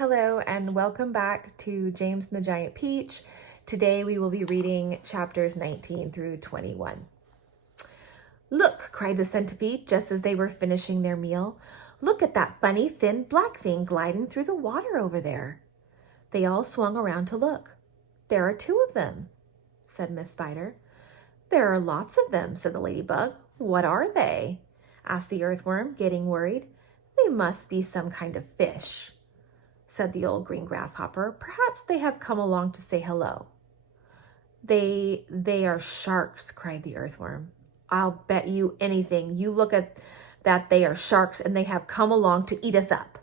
Hello and welcome back to James and the Giant Peach. Today we will be reading chapters 19 through 21. "Look," cried the centipede just as they were finishing their meal. "Look at that funny thin black thing gliding through the water over there." They all swung around to look. "There are two of them," said Miss Spider. "There are lots of them," said the ladybug. "What are they?" asked the earthworm, getting worried. "They must be some kind of fish," said the old green grasshopper. "Perhaps they have come along to say hello." They are sharks," cried the earthworm. "I'll bet you anything. You look at that, they are sharks and they have come along to eat us up."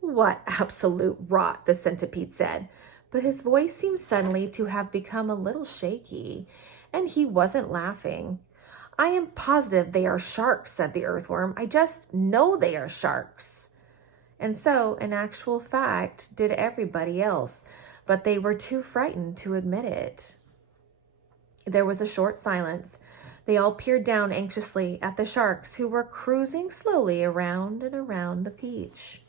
"What absolute rot," the centipede said, but his voice seemed suddenly to have become a little shaky, and he wasn't laughing. "I am positive they are sharks," said the earthworm. "I just know they are sharks." And so, in actual fact, did everybody else, but they were too frightened to admit it. There was a short silence. They all peered down anxiously at the sharks, who were cruising slowly around and around the peach.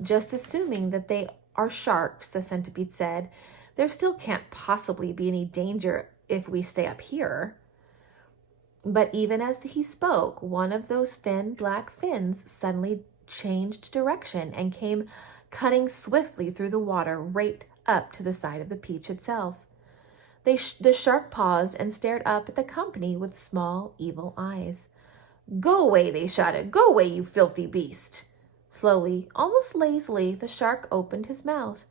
"Just assuming that they are sharks," the centipede said, "there still can't possibly be any danger if we stay up here." But even as he spoke, one of those thin black fins suddenly changed direction and came cutting swiftly through the water right up to the side of the peach itself. The shark paused and stared up at the company with small, evil eyes. "Go away," they shouted. "Go away, you filthy beast." Slowly, almost lazily, the shark opened his mouth,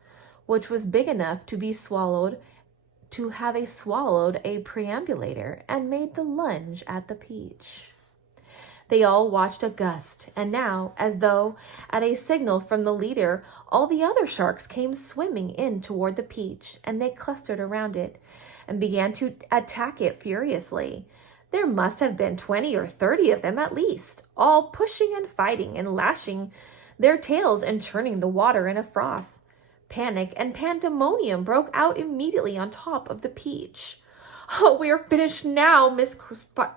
which was big enough to have swallowed a perambulator, and made the lunge at the peach. They all watched aghast, and now, as though at a signal from the leader, all the other sharks came swimming in toward the peach, and they clustered around it and began to attack it furiously. There must have been 20 or 30 of them at least, all pushing and fighting and lashing their tails and churning the water in a froth. Panic and pandemonium broke out immediately on top of the peach. "Oh, we are finished now," Miss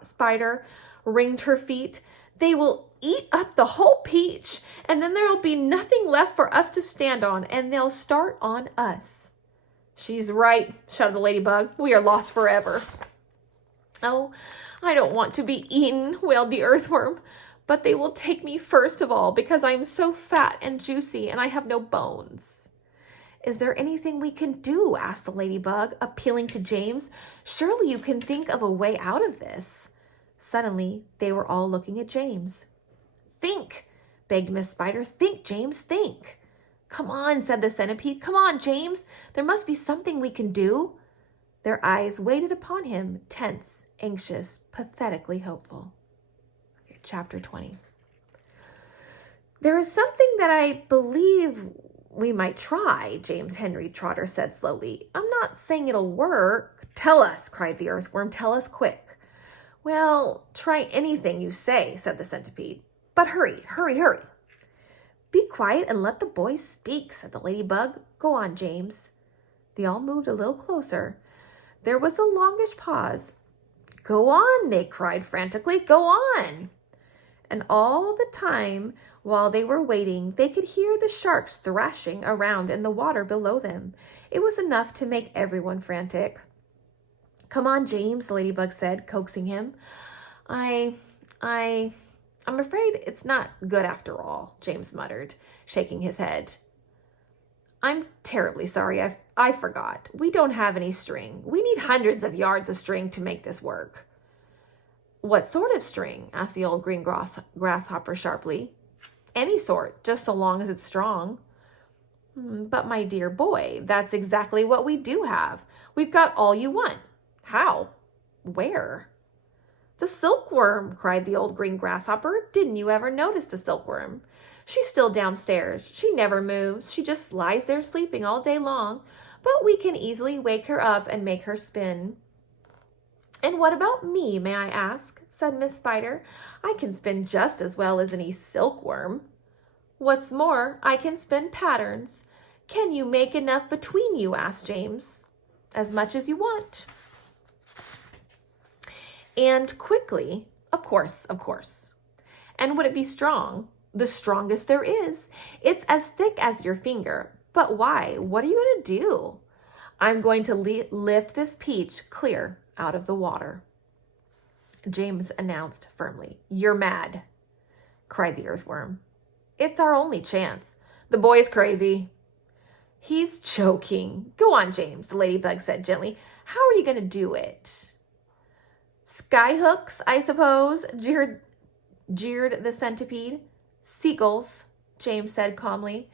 Spider wringed her feet. "They will eat up the whole peach, and then there will be nothing left for us to stand on, and they'll start on us." "She's right," shouted the ladybug. "We are lost forever." "Oh, I don't want to be eaten," wailed the earthworm. "But they will take me first of all because I am so fat and juicy and I have no bones." "Is there anything we can do?" asked the ladybug, appealing to James. "Surely you can think of a way out of this." Suddenly, they were all looking at James. "Think," begged Miss Spider. "Think, James, think." "Come on," said the centipede. "Come on, James. There must be something we can do." Their eyes waited upon him, tense, anxious, pathetically hopeful. Okay, chapter 20. "There is something that I believe we might try," James Henry Trotter said slowly. "I'm not saying it'll work." "Tell us," cried the earthworm. "Tell us quick." "Well, try anything you say," said the centipede. "But hurry, hurry, hurry." "Be quiet and let the boy speak," said the ladybug. "Go on, James." They all moved a little closer. There was a longish pause. "Go on," they cried frantically. "Go on." And all the time, while they were waiting, they could hear the sharks thrashing around in the water below them. It was enough to make everyone frantic. "Come on, James," the ladybug said, coaxing him. I'm afraid it's not good after all," James muttered, shaking his head. "I'm terribly sorry. I forgot. We don't have any string. We need hundreds of yards of string to make this work." "What sort of string?" asked the old green grasshopper sharply. "Any sort, just so long as it's strong." "But my dear boy, that's exactly what we do have. We've got all you want." "How? Where?" "The silkworm," cried the old green grasshopper. "Didn't you ever notice the silkworm? She's still downstairs. She never moves. She just lies there sleeping all day long, but we can easily wake her up and make her spin." "And what about me, may I ask?" said Miss Spider. "I can spin just as well as any silkworm. What's more, I can spin patterns." "Can you make enough between you?" asked James. "As much as you want." "And quickly?" Of course. "And would it be strong?" The strongest there is. It's as thick as your finger. But why? What are you going to do? I'm going to lift this peach clear out of the water, James announced firmly. You're mad, cried the earthworm. It's our only chance. The boy's crazy. He's joking. Go on, James, the ladybug said gently. How are you going to do it? Skyhooks, I suppose, jeered the centipede. Seagulls, James said calmly.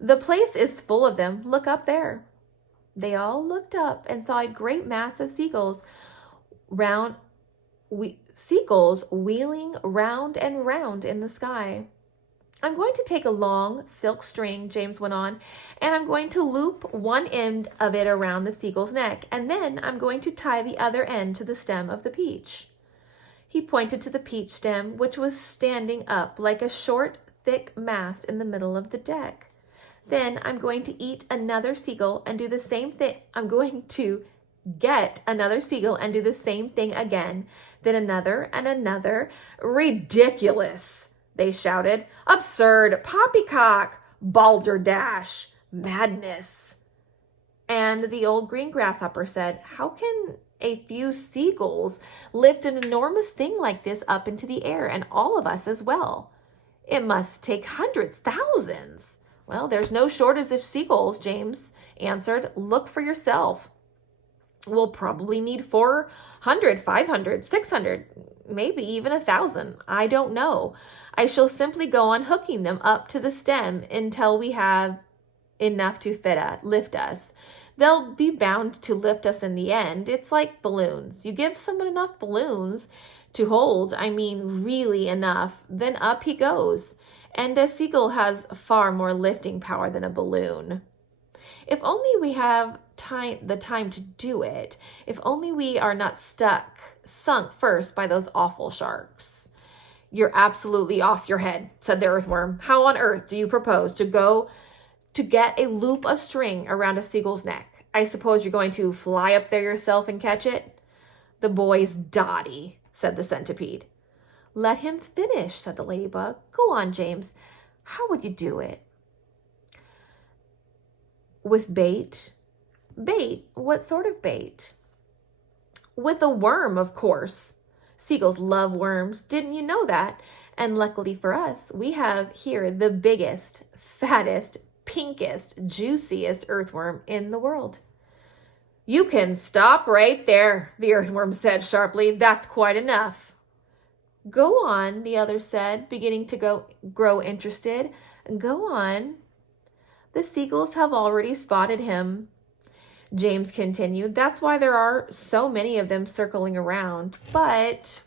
The place is full of them. Look up there. They all looked up and saw a great mass of seagulls wheeling round and round in the sky. I'm going to take a long silk string, James went on, and I'm going to loop one end of it around the seagull's neck, and then I'm going to tie the other end to the stem of the peach. He pointed to the peach stem, which was standing up like a short, thick mast in the middle of the deck. Then I'm going to eat another seagull and do the same thing. I'm going to get another seagull and do the same thing again. Then another and another. Ridiculous, they shouted. Absurd, poppycock, balderdash, madness. And the old green grasshopper said, how can a few seagulls lift an enormous thing like this up into the air, and all of us as well? It must take hundreds, thousands. Well, there's no shortage of seagulls, James answered. Look for yourself. We'll probably need 400, 500, 600, maybe even 1,000. I don't know. I shall simply go on hooking them up to the stem until we have enough to lift us. They'll be bound to lift us in the end. It's like balloons. You give someone enough balloons to hold, really enough, then up he goes. And a seagull has far more lifting power than a balloon. If only we have the time to do it. If only we are not sunk first by those awful sharks. You're absolutely off your head, said the earthworm. How on earth do you propose to get a loop of string around a seagull's neck? I suppose you're going to fly up there yourself and catch it? The boy's dotty, said the centipede. Let him finish, said the ladybug. Go on, James. How would you do it? With bait? Bait? What sort of bait? With a worm, of course. Seagulls love worms. Didn't you know that? And luckily for us, we have here the biggest, fattest, pinkest, juiciest earthworm in the world. You can stop right there, the earthworm said sharply. That's quite enough. Go on, the other said, beginning to grow interested. Go on. The seagulls have already spotted him, James continued. That's why there are so many of them circling around. But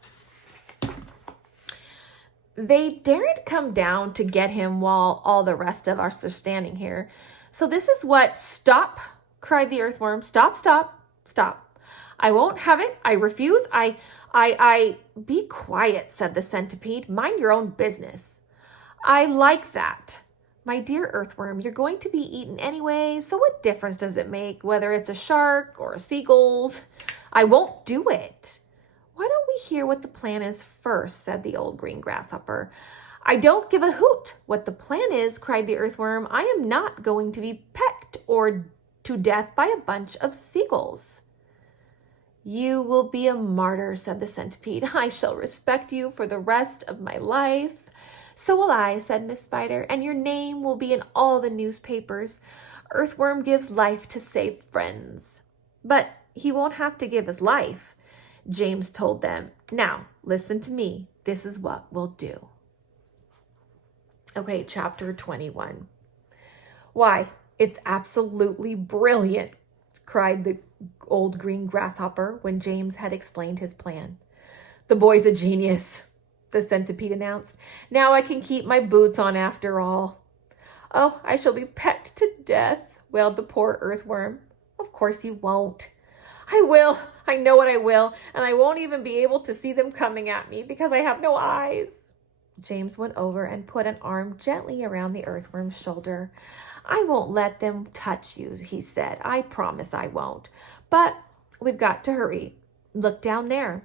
they daren't come down to get him while all the rest of us are standing here. So this is what... Stop, cried the earthworm. Stop, stop, stop. I won't have it. I refuse. Be quiet, said the centipede. Mind your own business. I like that. My dear earthworm, you're going to be eaten anyway, so what difference does it make whether it's a shark or a seagulls? I won't do it. Why don't we hear what the plan is first, said the old green grasshopper. I don't give a hoot what the plan is, cried the earthworm. I am not going to be pecked or to death by a bunch of seagulls. You will be a martyr, said the centipede. I shall respect you for the rest of my life. So will I, said Miss Spider, and your name will be in all the newspapers. Earthworm gives life to save friends. But he won't have to give his life, James told them. Now, listen to me. This is what we'll do. Okay, chapter 21. Why, it's absolutely brilliant, cried the old green grasshopper when James had explained his plan. The boy's a genius, the centipede announced. Now I can keep my boots on after all. Oh, I shall be pecked to death, wailed the poor earthworm. Of course you won't. I will. I know what I will, and I won't even be able to see them coming at me because I have no eyes. James went over and put an arm gently around the earthworm's shoulder. I won't let them touch you, he said. I promise I won't. But we've got to hurry. Look down there.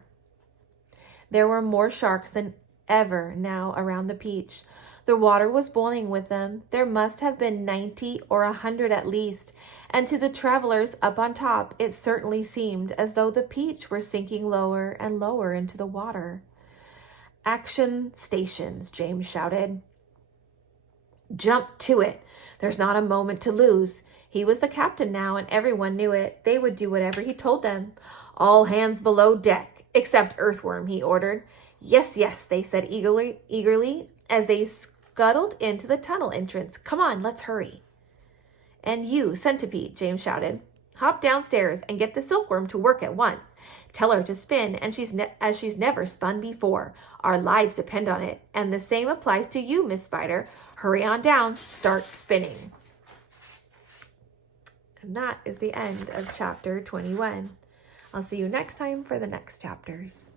There were more sharks than ever now around the peach. The water was boiling with them. There must have been 90 or 100 at least, and to the travelers up on top, it certainly seemed as though the Peach were sinking lower and lower into the water. "Action stations," James shouted. "Jump to it. There's not a moment to lose." He was the captain now, and everyone knew it. They would do whatever he told them. "All hands below deck, except Earthworm," he ordered. "Yes, yes," they said eagerly as they scuttled into the tunnel entrance. "Come on, let's hurry." "And you, Centipede," James shouted, "hop downstairs and get the Silkworm to work at once. Tell her to spin and as she's never spun before. Our lives depend on it. And the same applies to you, Miss Spider. Hurry on down. Start spinning." And that is the end of chapter 21. I'll see you next time for the next chapters.